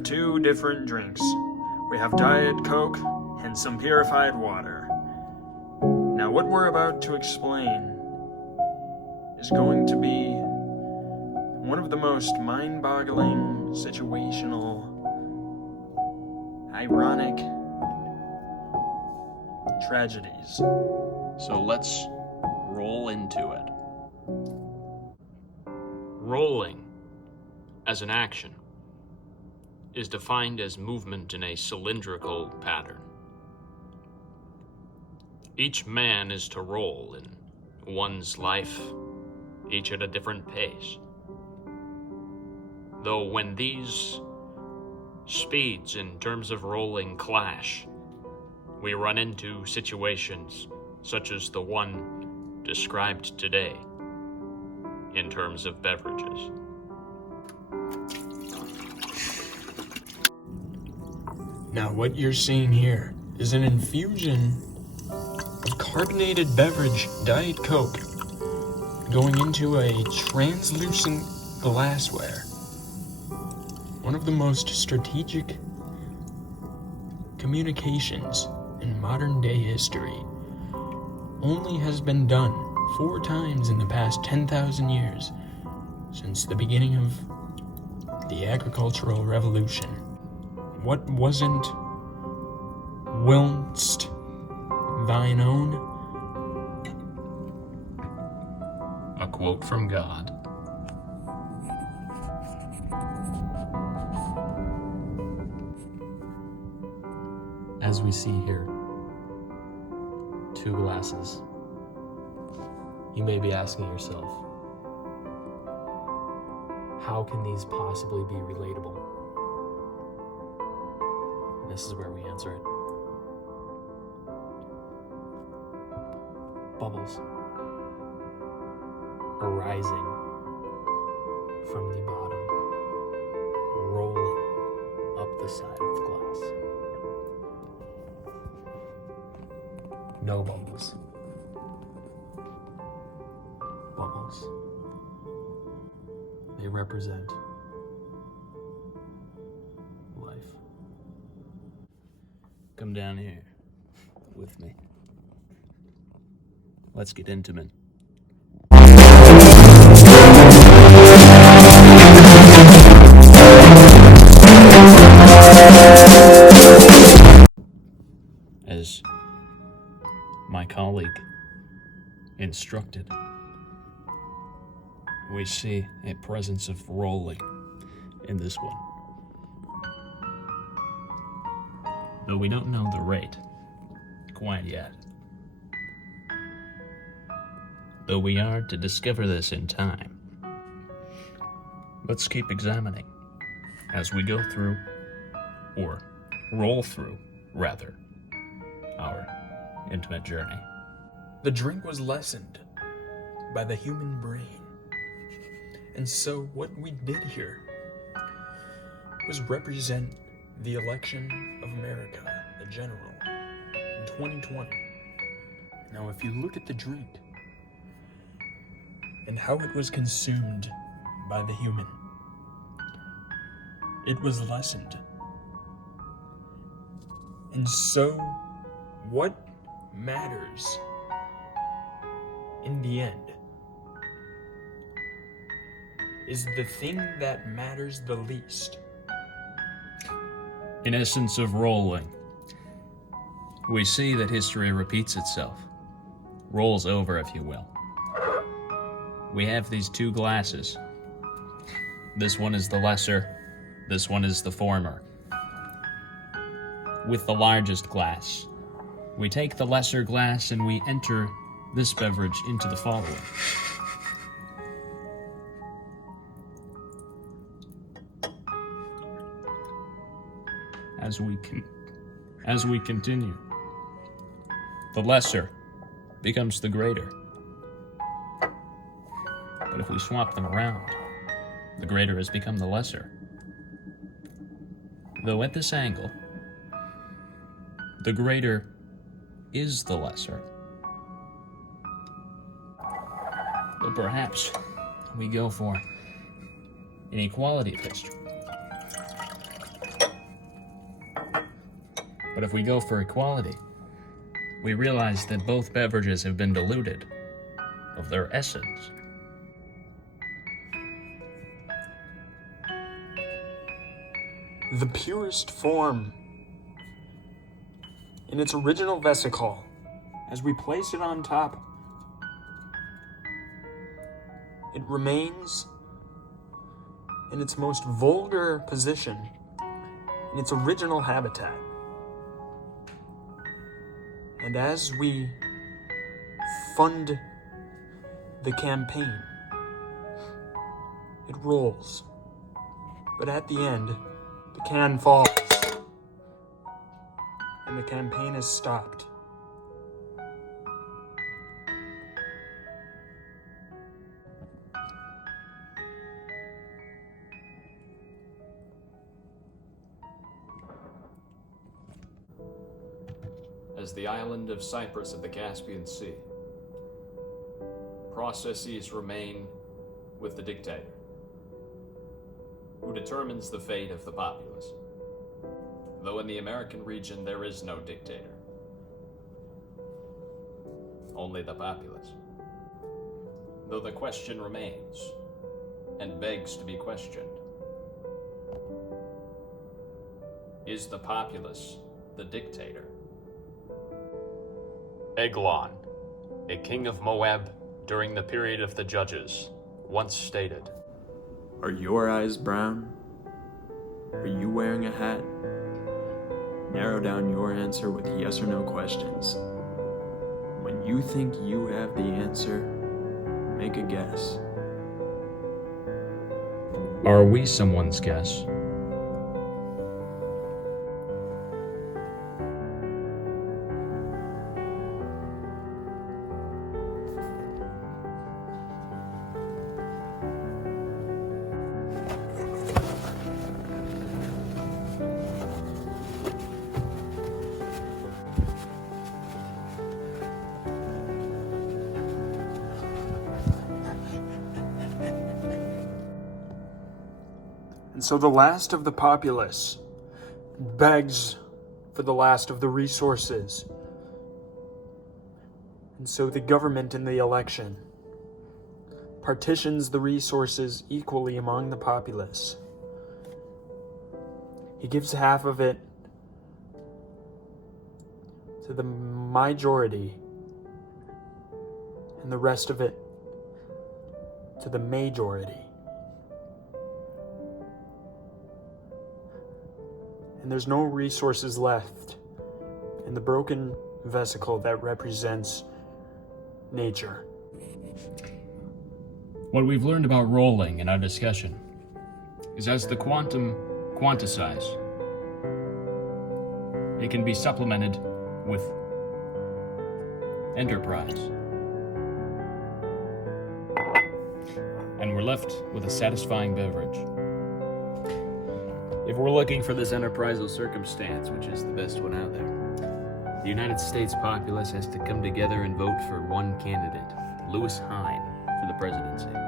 have two different drinks. We have Diet Coke and some purified water. Now, what we're about to explain is going to be one of the most mind-boggling, situational, ironic tragedies. So let's roll into it. Rolling, as an action, is defined as movement in a cylindrical pattern. Each man is to roll in one's life, each at a different pace. Though when these speeds in terms of rolling clash, we run into situations such as the one described today in terms of beverages. Now, what you're seeing here is an infusion of carbonated beverage Diet Coke going into a translucent glassware. One of the most strategic communications in modern day history only has been done 4 times in the past 10,000 years since the beginning of the agricultural revolution. What wasn't whilst thine own? A quote from God. As we see here, 2 glasses. You may be asking yourself, how can these possibly be relatable? And this is where we answer it. Bubbles arising from the bottom, rolling up the side of the glass. No bubbles. Bubbles. They represent life. Come down here with me. Let's get intimate. As my colleague instructed, we see a presence of rolling in this one. Though we don't know the rate quite yet. Though we are to discover this in time. Let's keep examining as we go through, or roll through, rather, our intimate journey. The drink was lessened by the human brain. And so what we did here was represent the election of America, the general, in 2020. Now, if you look at the drink and how it was consumed by the human, it was lessened. And so, what matters in the end is the thing that matters the least. In essence of rolling, we see that history repeats itself, rolls over, if you will. We have these 2 glasses. This one is the lesser, this one is the former. With the largest glass, we take the lesser glass and we enter this beverage into the following. As we continue, the lesser becomes the greater. But if we swap them around, the greater has become the lesser. Though at this angle, the greater is the lesser. But perhaps we go for an equality of history. But if we go for equality, we realize that both beverages have been diluted of their essence. The purest form, in its original vesicle, as we place it on top, it remains in its most vulgar position, in its original habitat. And as we fund the campaign, it rolls. But at the end, the can falls, and the campaign is stopped. As the island of Cyprus of the Caspian Sea, processes remain with the dictator, who determines the fate of the populace. Though in the American region there is no dictator, only the populace. Though the question remains, and begs to be questioned, is the populace the dictator? Eglon, a king of Moab during the period of the Judges, once stated, "Are your eyes brown? Are you wearing a hat? Narrow down your answer with yes or no questions. When you think you have the answer, make a guess." Are we someone's guess? And so the last of the populace begs for the last of the resources. And so the government in the election partitions the resources equally among the populace. He gives half of it to the majority and the rest of it to the majority. And there's no resources left in the broken vesicle that represents nature. What we've learned about rolling in our discussion is as the quantum quantizes, it can be supplemented with enterprise. And we're left with a satisfying beverage. If we're looking for this enterprisal circumstance, which is the best one out there, the United States populace has to come together and vote for one candidate, Lewis Hine, for the presidency.